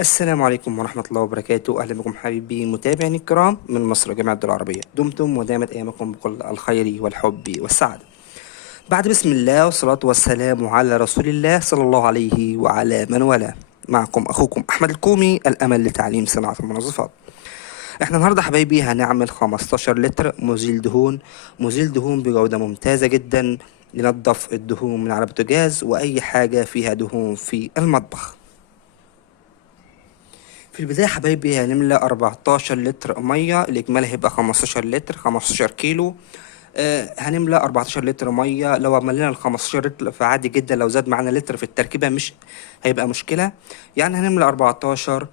السلام عليكم ورحمة الله وبركاته. أهلا بكم حبيبي متابعيني الكرام من مصر جامعة الدول العربية. دمتم ودامت أيامكم بكل الخير والحب والسعادة. بعد بسم الله والصلاة والسلام على رسول الله صلى الله عليه وعلى من والاه. معكم أخوكم أحمد الكومي، الأمل لتعليم صناعة المنظفات. احنا النهاردة حبايبي هنعمل 15 لتر مزيل دهون. مزيل دهون بجودة ممتازة جدا ينظف الدهون من على البوتاجاز وأي حاجة فيها دهون في المطبخ. في البداية حبايبي هنملى 14 لتر مية، الإجمالي هيبقى 15 لتر، 15 كيلو. هنملى 14 لتر مية. لو عملنا ال 15 لتر فعادي جدا، لو زاد معانا لتر في التركيبة مش هيبقى مشكلة. يعني هنملى 14.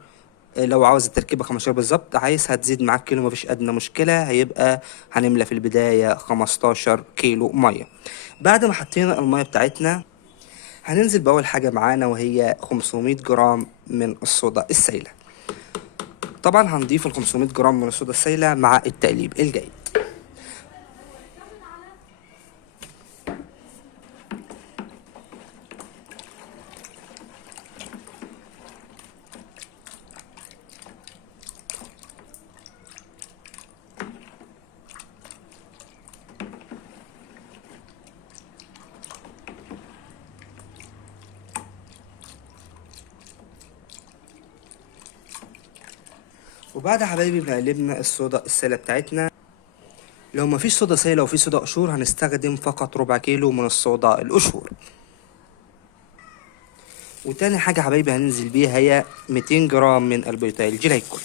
لو عاوز التركيبة 15 بالظبط، عايز هتزيد معاك كيلو مفيش أدنى مشكلة. هيبقى هنملى في البداية 15 كيلو مية. بعد ما حطينا المية بتاعتنا هننزل بأول حاجة معانا وهي 500 جرام من الصودا السائلة. طبعا هنضيف ال 500 جرام من الصودا السائلة مع التقليب الجيد. وبعد حبايبي ما قلبنا الصودا السائلة بتاعتنا، لو مفيش صودا سائلة وفي صودا قشور هنستخدم فقط ربع كيلو من الصودا القشور. وتاني حاجة حبايبي هننزل بيها هي 200 جرام من البيتايل جلايكول.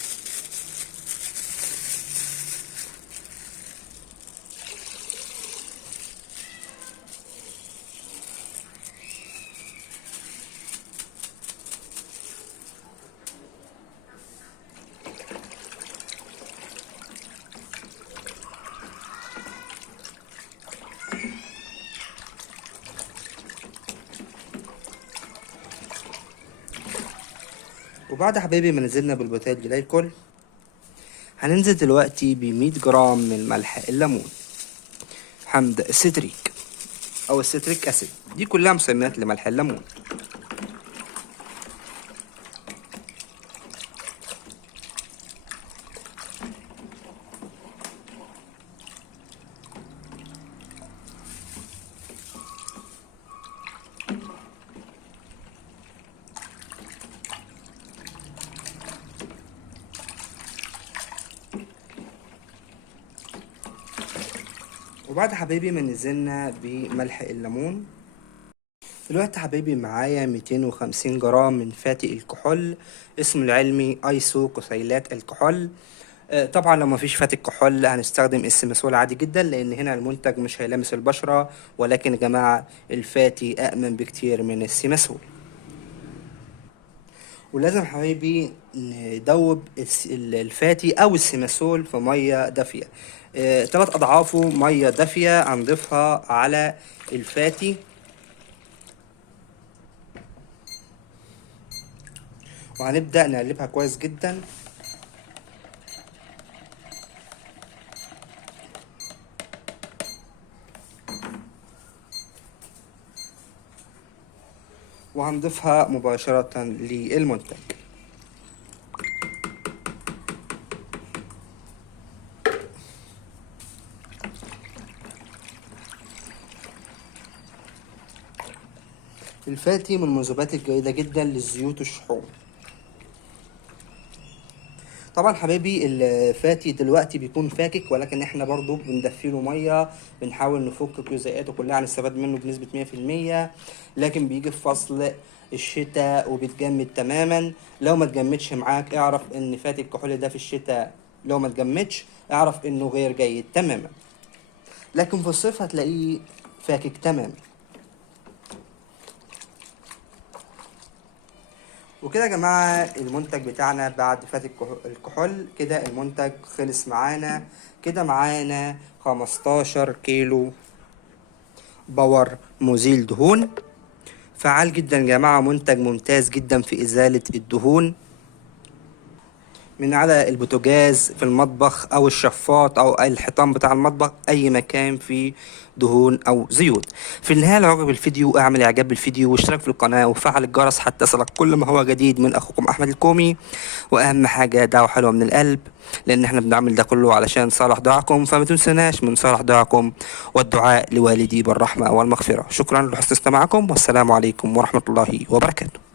وبعد حبايبي ما نزلنا بالبيتايل جلايكول هننزل دلوقتي ب 100 جرام من ملح الليمون، حمض الستريك او الستريك اسيد، دي كلها مسميات لملح الليمون. وبعد حبايبي ما نزلنا بملح الليمون، دلوقتي حبايبي معايا 250 جرام من فاتي الكحول، اسمه العلمي ايسو كسيلات الكحول. طبعا لو مفيش فاتي الكحول هنستخدم السمسول عادي جدا، لان هنا المنتج مش هيلامس البشرة، ولكن يا جماعة الفاتي امن بكتير من السمسول. ولازم حبايبي ندوب الفاتي او السمسول في مية دافية، 3 اضعافه مية دافية هنضيفها على الفاتي. وهنبدأ نقلبها كويس جدا. وهنضيفها مباشرة للمنتج. الفاتي من المذوبات الجيدة جدا للزيوت والشحوم. طبعا حبايبي الفاتي دلوقتي بيكون فاكك، ولكن احنا برضو بندفيله مية، بنحاول نفك جزيئاته كلها هنستفاد منه بنسبة 100%. لكن بيجي في فصل الشتاء وبيتجمد تماما. لو ما تجمدش معاك اعرف ان فاتي الكحول ده في الشتاء لو ما تجمدش اعرف انه غير جيد تماما، لكن في الصيف هتلاقيه فاكك تماما. وكده يا جماعة المنتج بتاعنا بعد فات الكحول كده المنتج خلص معانا. كده معانا 15 كيلو باور مزيل دهون، فعال جدا يا جماعة، منتج ممتاز جدا في إزالة الدهون. من على البوتاجاز في المطبخ او الشفاط او الحيطان بتاع المطبخ، اي مكان فيه دهون او زيوت. في النهايه لو عجب الفيديو اعمل اعجاب بالفيديو واشترك في القناه وفعل الجرس حتى يصلك كل ما هو جديد من اخوكم احمد الكومي. واهم حاجه دعوه حلوه من القلب، لان احنا بنعمل ده كله علشان صالح دعاكم، فما تنسوناش من صالح دعاكم والدعاء لوالدي بالرحمه والمغفره. شكرا لحسن استماعكم، والسلام عليكم ورحمه الله وبركاته.